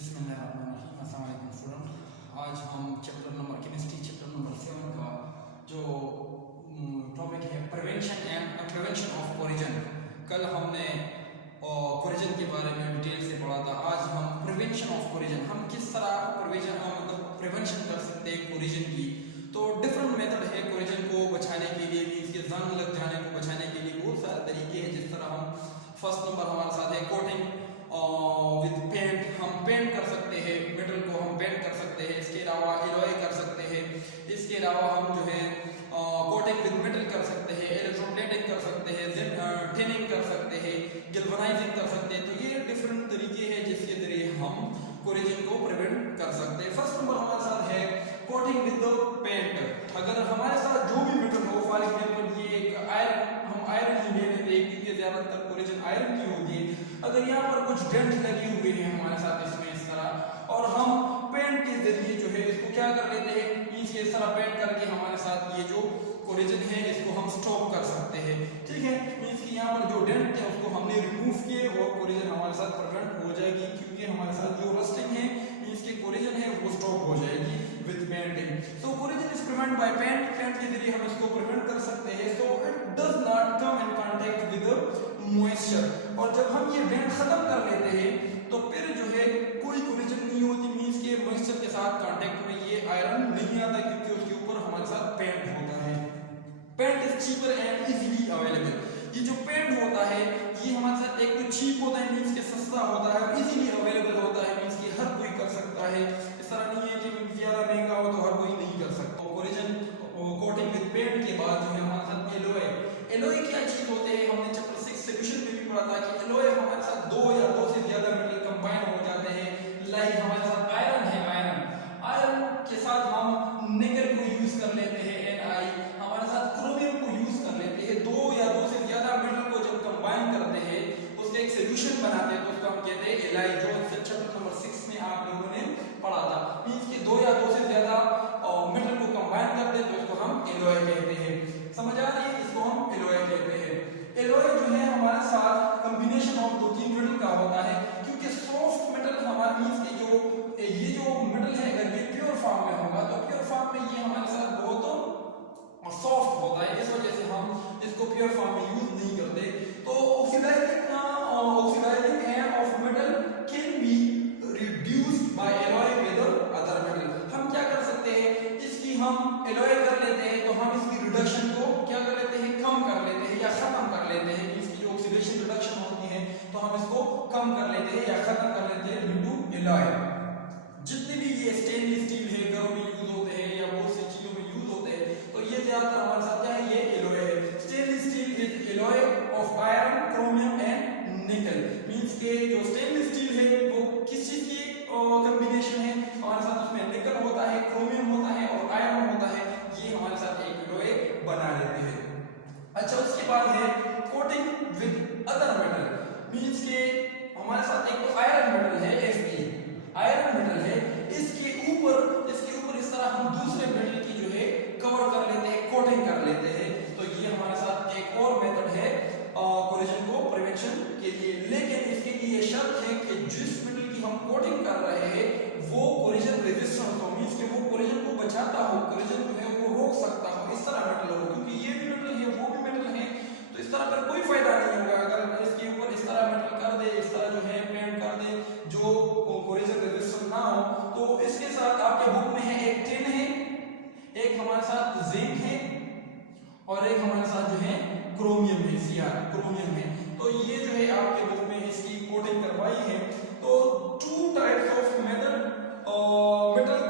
बिस्मिल्लाहिर्रहमानिर्रहीम। अस्सलाम वालेकुम स्टूडेंट। आज हम chapter number chemistry chapter number 7 का जो टॉपिक है प्रिवेंशन ऑफ कोरिजन। कल हमने कोरिजन के बारे में डिटेल से पढ़ा था। आज हम प्रिवेंशन ऑफ कोरिजन, हम किस तरह प्रिवेंशन कर सकते हैं कोरिजन की। तो डिफरेंट मेथड है कोरिजन को बचाने के लिए, मींस के जंग लग जाने को बचाने के लिए बहुत सारे तरीके हैं। जिस तरह हम फर्स्ट नंबर हमारे साथ है कोटिंग विद पेंट। हम पेंट कर सकते हैं, मेटल को हम पेंट कर सकते हैं। इसके अलावा एलॉय कर सकते हैं। इसके अलावा हम जो है कोटिंग विद मेटल कर सकते हैं, इलेक्ट्रोप्लेटिंग कर सकते हैं, थिनिंग कर सकते हैं, गैल्वेनाइजिंग कर सकते हैं। तो ये डिफरेंट तरीके हैं जिसके जरिए हम कोरिजन को प्रिवेंट कर सकते हैं। फर्स्ट नंबर हमारे साथ है कोटिंग विद पेंट। अगर हमारे साथ जो भी मेटल हो, फॉर एग्जांपल ये एक आयरन, हम आयरन ही ले लेते हैं क्योंकि ज्यादातर कोरिजन आयरन की होती है। अगर यहाँ पर कुछ डेंट लगे हुए हैं हमारे साथ इसमें इस तरह, और हम पेंट के जरिए जो है इसको क्या कर लेते हैं, नीचे इस तरह पेंट करके हमारे साथ ये जो कोरिजन है इसको हम स्टॉप कर सकते हैं। ठीक है, मींस कि यहाँ पर जो डेंट है उसको हमने रिमूव किए और कोरिजन हमारे साथ प्रिवेंट हो जाएगी, क्योंकि हमारे साथ जो रस्टिंग है मींस की कोरिजन है वो स्टॉप हो जाएगी विद पेंटिंग। तो corrosion is prevent by paint. Paint के जरिए हम इसको प्रिवेंट कर सकते हैं। So it does not come in contact with moisture. और जब हम ये डेंट खत्म कर लेते हैं तो फिर जो है कोई कोरिजन नहीं होती, मींस के मॉइस्चर के साथ कांटेक्ट में ये आयरन नहीं आता, क्योंकि उसके ऊपर हमारे साथ पेंट होता है। Paint is cheaper and easily available. ये जो पेंट होता है ये हमारे साथ एक तो चीप होता है, मींस के सस्ता होता है, और इजीली अवेलेबल होता है, मींस कि हर कोई कर सकता है। इस तरह नहीं है कि ज्यादा महंगा हो तो हर कोई नहीं कर सकता। कोरिजन कोटिंग विद पेंट के बाद जो है हमारे साथ एलॉय। एलॉय क्या चीज होते हैं, हमने चैप्टर 6 सोल्यूशन में भी पढ़ा था कि एलॉय हमारे साथ दो या दो से ज्यादा मेटल कंबाइन हो जाते हैं। लाइक हमारे साथ आयरन है, आयरन के साथ हम निकल को यूज कर लेते हैं Ni, हमारे साथ क्रोमियम को यूज कर लेते हैं। दो या दो से ज्यादा मेटल को जब कंबाइन करते हैं उसका एक सॉल्यूशन बनाते हैं तो उसको हम कहते हैं एलॉय, जो चैप्टर नंबर 6 में आप लोगों ने पढ़ा था। मींस कि दो या दो से ज्यादा मेटल को कंबाइन करते हैं तो उसको हम एलॉय कहते हैं। समझ आ रही है, इसको हम एलॉय कहते हैं। एलॉय जो है हमारे साथ कॉम्बिनेशन ऑफ दो तीन मेटल का होता है, क्योंकि सॉफ्ट मेटल हमारे मींस के ये जो मेटल है अगर ये प्योर फॉर्म में होगा तो प्योर फॉर्म में ये हमारे साथ बहुत सॉफ्ट होता है, इस वजह से हम इसको प्योर फॉर्म में यूज नहीं करते। तो oxidising of metal can be reduced by alloy with other metal. हम क्या कर सकते हैं, इसकी हम एलॉय कर लेते हैं तो हम इसकी रिडक्शन को क्या कर लेते हैं, कम कर लेते हैं या खत्म कर लेते हैं। इसकी जो ऑक्सीडेशन रिडक्शन होती है तो हम इसको कम कर लेते हैं या खत्म कर लेते हैं ड्यू टू एलॉय। जितने भी ये स्टेनलेस स्टील है घरों में यूज होते हैं या बहुत सी चीजों में यूज होते हैं, तो ये ज्यादातर हमारे साथ क्या है, ये एलॉय है। Stainless steel is alloy of iron, chromium and निकल। मींस के जो स्टेनलेस स्टील है वो किस चीज की कॉम्बिनेशन है, हमारे साथ उसमें निकल होता है, क्रोमियम होता है और आयरन होता है। ये हमारे साथ एक एलॉय बना लेते हैं। अच्छा, उसके बाद है coating with other metal. Means के हमारे साथ एक तो आयरन मेटल है, Fe आयरन मेटल है, इसके ऊपर इस तरह हम दूसरे मेटल की जो है कवर कर लेते हैं, कोटिंग कर लेते हैं। तो ये हमारे साथ एक और मेथड है कोरिजन को प्रिवेंशन के लिए। लेकिन इसके लिए शर्त है कि जिस मेटल की हम कोटिंग कर रहे हैं वो कोरिजन रेजिस्टेंट हो, मींस कि वो कोरिजन को बचाता हो, कोरिजन जो है वो रोक सकता हो, इस तरह मेटल हो। क्योंकि ये भी मेटल है वो भी मेटल है, तो इस तरह पर कोई फायदा नहीं होगा अगर इसके ऊपर इस तरह मेटल कर दे, इस तरह जो है पेंट कर दे जो कोरिजन रेजिस्टेंट ना हो। तो इसके साथ आपके बुक में है एक टिन है, एक हमारे साथ जिंक है और एक हमारे साथ जो है क्रोमियम है, Cr क्रोमियम है। तो ये जो है आपके बुक में इसकी कोटिंग करवाई है। तो two types of metal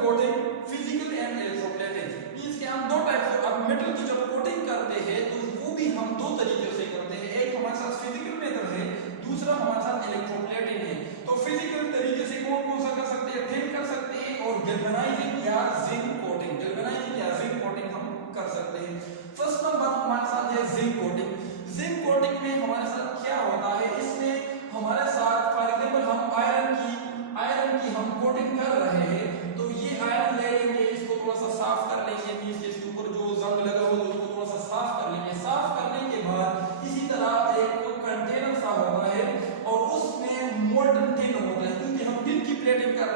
coating, physical and electroplating. Means कि हम दो टाइप्स ऑफ मेटल की जब कोटिंग करते हैं तो वो भी हम दो तरीके से करते हैं। एक हमारे साथ फिजिकल मेथड है, दूसरा हमारे साथ इलेक्ट्रोप्लेटिंग है। तो फिजिकल तरीके से कौन सा कर सकते हैं, थिन कर सकते हैं, और गैल्वेनाइजिंग या जिंक कोटिंग, गैल्वेनाइजिंग या जिंक कोटिंग हम कर सकते हैं। फर्स्ट नंबर हमारे साथ है जिंक कोटिंग। जिंक कोटिंग में हमारे साथ क्या होता है, इसमें हमारे साथ फॉर एग्जांपल हम आयरन की हम कोटिंग कर रहे हैं, तो ये आयरन ले लेंगे, इसको थोड़ा सा साफ कर लेंगे, मींस इसके ऊपर जो जंग लगा हो उसको थोड़ा सा साफ कर लेंगे। साफ करने के बाद इसी तरह एक कंटेनर सा होता है और उसमें मोल्टन टिन होता है, क्योंकि हम टिन की प्लेटिंग कर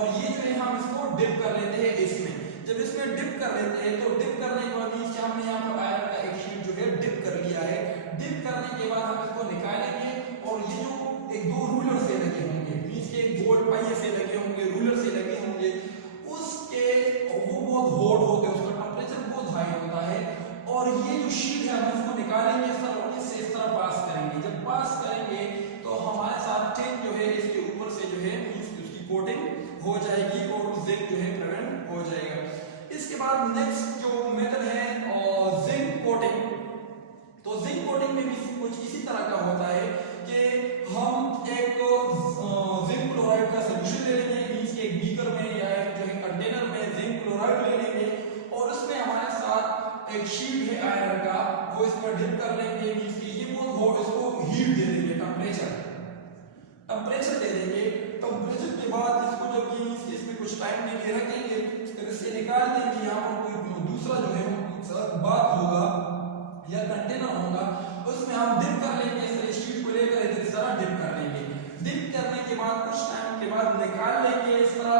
और ये जो है हम इसको डिप कर लेते हैं इसमें। जब इसमें डिप कर लेते हैं तो डिप करने के बाद मींस हमने यहाँ पर आयरन का एक शीट जो है डिप कर लिया है। डिप करने के बाद हम इसको निकालेंगे और ये जो एक दो रूलर से लगे होंगे, मींस के गोल पहिए से लगे होंगे, रूलर से लगे होंगे, उसके वो बहुत हॉट होते हैं, उसका टेंपरेचर बहुत हाई होता है और ये जो शीट है हम इसको निकालेंगे इस तरह से, इस तरह पास करेंगे। जब पास करेंगे तो हमारे साथ टिन जो है इसके ऊपर से जो है उसकी कोटिंग हो जाएगी और जिंक जो है प्रिवेंट हो जाएगा। इसके बाद नेक्स्ट जो मेथड है जिंक कोटिंग। तो जिंक कोटिंग में भी कुछ इसी तरह का होता है कि हम एक जिंक क्लोराइड का सॉल्यूशन ले लेंगे, मींस एक बीकर में या जो है कंटेनर में जिंक क्लोराइड ले लेंगे और उसमें हमारे साथ एक शीट है आयरन का, वो इस पर डिप कर लेंगे, मींस कि ये बहुत इसको हीट दे देंगे, टेंपरेचर दे देंगे। टेंपरेचर के बाद इसको जब ये इसमें कुछ टाइम के लिए रखेंगे फिर इसे निकाल देंगे। यहाँ पर कोई दूसरा जो है बात होगा या कंटेनर होगा, उसमें हम डिप कर लेंगे, इस शीट को लेकर इस तरह डिप कर लेंगे। डिप करने के बाद कुछ टाइम के बाद निकाल लेंगे इस तरह